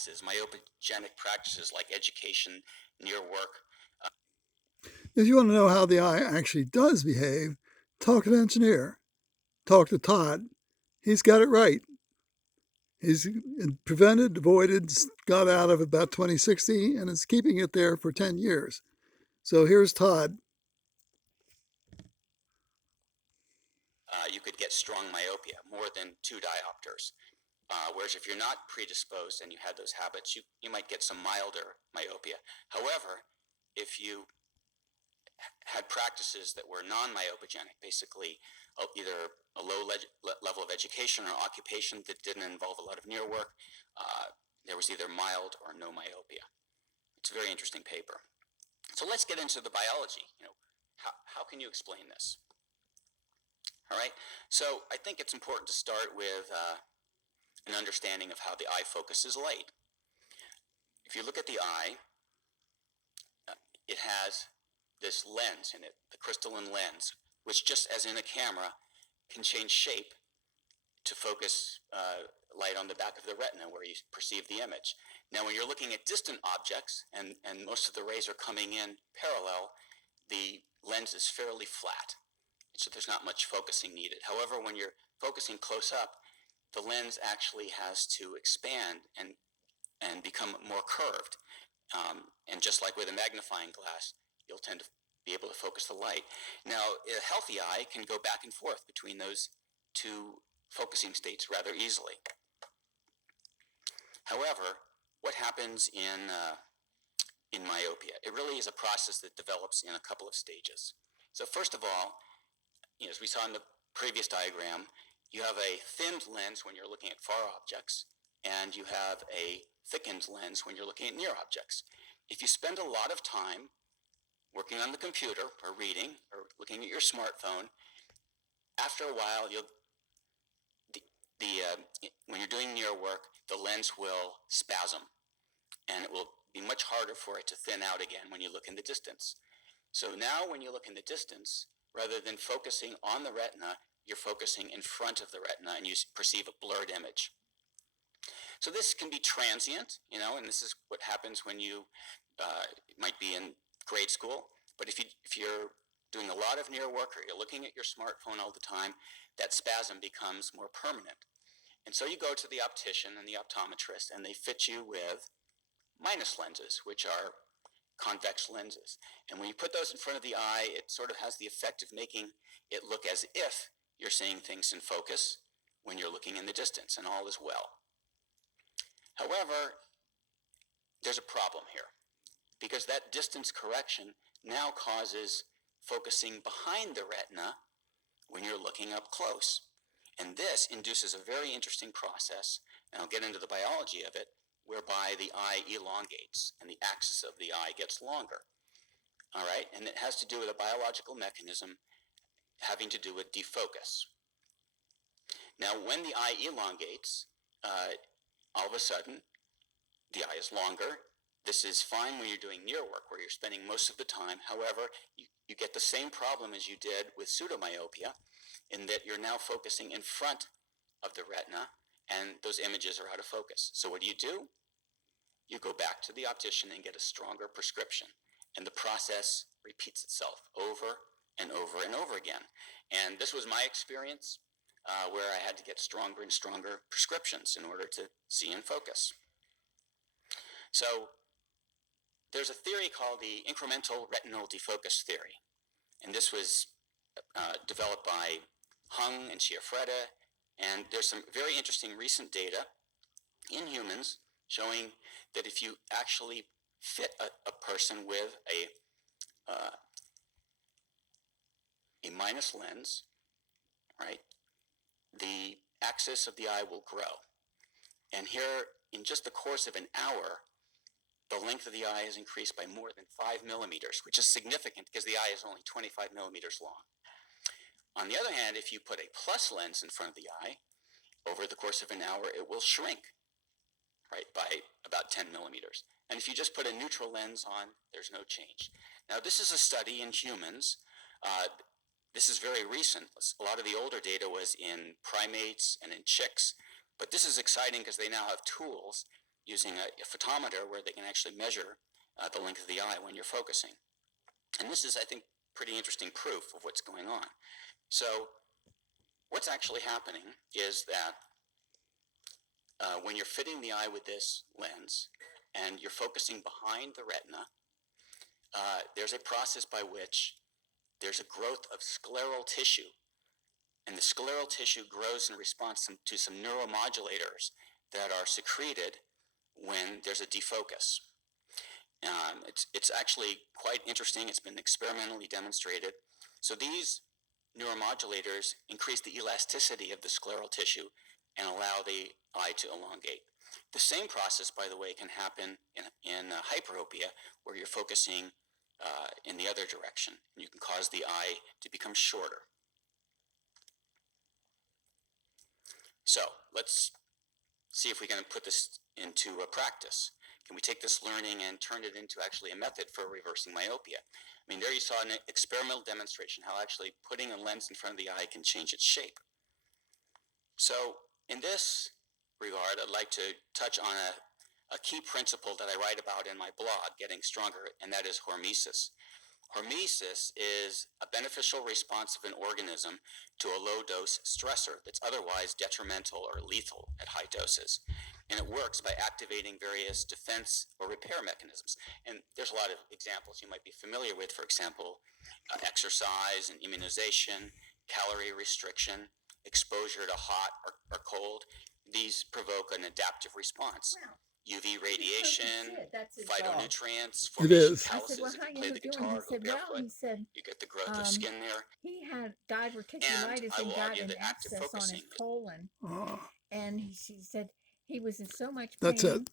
practices, myopogenic practices like education, near work. If you want to know how the eye actually does behave, talk to an engineer. Talk to Todd. He's got it right. He's prevented, avoided, got out of about 2060, and is keeping it there for 10 years. So here's Todd. You could get strong myopia, more than 2 diopters. Whereas if you're not predisposed and you had those habits, you might get some milder myopia. However, if you had practices that were non-myopogenic, basically either a low level of education or occupation that didn't involve a lot of near work, there was either mild or no myopia. It's a very interesting paper. So let's get into the biology. How can you explain this? All right. So I think it's important to start with an understanding of how the eye focuses light. If you look at the eye, it has this lens in it, the crystalline lens, which just as in a camera can change shape to focus light on the back of the retina where you perceive the image. Now, when you're looking at distant objects and most of the rays are coming in parallel, the lens is fairly flat, so there's not much focusing needed. However, when you're focusing close up, the lens actually has to expand and become more curved. And just like with a magnifying glass, you'll tend to be able to focus the light. Now, a healthy eye can go back and forth between those two focusing states rather easily. However, what happens in myopia? It really is a process that develops in a couple of stages. So first of all, as we saw in the previous diagram, you have a thinned lens when you're looking at far objects, and you have a thickened lens when you're looking at near objects. If you spend a lot of time working on the computer or reading or looking at your smartphone, after a while, when you're doing near work, the lens will spasm, and it will be much harder for it to thin out again when you look in the distance. So now when you look in the distance, rather than focusing on the retina, you're focusing in front of the retina and you perceive a blurred image. So this can be transient, and this is what happens when you might be in grade school. But if you're doing a lot of near work or you're looking at your smartphone all the time, that spasm becomes more permanent. And so you go to the optician and the optometrist, and they fit you with minus lenses, which are convex lenses. And when you put those in front of the eye, it sort of has the effect of making it look as if you're seeing things in focus when you're looking in the distance, and all is well. However, there's a problem here, because that distance correction now causes focusing behind the retina when you're looking up close. And this induces a very interesting process, and I'll get into the biology of it, whereby the eye elongates and the axis of the eye gets longer. All right, and it has to do with a biological mechanism having to do with defocus. Now, when the eye elongates, all of a sudden, the eye is longer. This is fine when you're doing near work, where you're spending most of the time. However, you get the same problem as you did with pseudomyopia, in that you're now focusing in front of the retina, and those images are out of focus. So what do? You go back to the optician and get a stronger prescription. And the process repeats itself over and over and over again. And this was my experience, where I had to get stronger and stronger prescriptions in order to see in focus. So there's a theory called the incremental retinal defocus theory. And this was developed by Hung and Chiafretta. And there's some very interesting recent data in humans showing that if you actually fit a person with a minus lens, right, the axis of the eye will grow. And here, in just the course of an hour, the length of the eye is increased by more than 5 millimeters, which is significant because the eye is only 25 millimeters long. On the other hand, if you put a plus lens in front of the eye, over the course of an hour, it will shrink, right, by about 10 millimeters. And if you just put a neutral lens on, there's no change. Now, this is a study in humans. This is very recent. A lot of the older data was in primates and in chicks. But this is exciting because they now have tools using a photometer where they can actually measure the length of the eye when you're focusing. And this is, I think, pretty interesting proof of what's going on. So what's actually happening is that when you're fitting the eye with this lens and you're focusing behind the retina, there's a process by which there's a growth of scleral tissue. And the scleral tissue grows in response to some neuromodulators that are secreted when there's a defocus. It's actually quite interesting. It's been experimentally demonstrated. So these neuromodulators increase the elasticity of the scleral tissue and allow the eye to elongate. The same process, by the way, can happen in hyperopia, where you're focusing in the other direction. You can cause the eye to become shorter. So let's see if we can put this into a practice. Can we take this learning and turn it into actually a method for reversing myopia? I mean, there you saw an experimental demonstration how actually putting a lens in front of the eye can change its shape. So in this regard, I'd like to touch on a key principle that I write about in my blog, Getting Stronger, and that is hormesis. Hormesis is a beneficial response of an organism to a low-dose stressor that's otherwise detrimental or lethal at high doses. And it works by activating various defense or repair mechanisms. And there's a lot of examples you might be familiar with, for example, exercise and immunization, calorie restriction, exposure to hot or cold. These provoke an adaptive response. Wow. UV radiation, That's his phytonutrients, It formation is. of I said, calluses well, if how you you play the doing? guitar He or go said, well, barefoot. he said You get the growth of skin there. he had And diverticulitis I and will got argue an that active abscess on his focusing colon. Ah, And he said he was in so much that's it. pain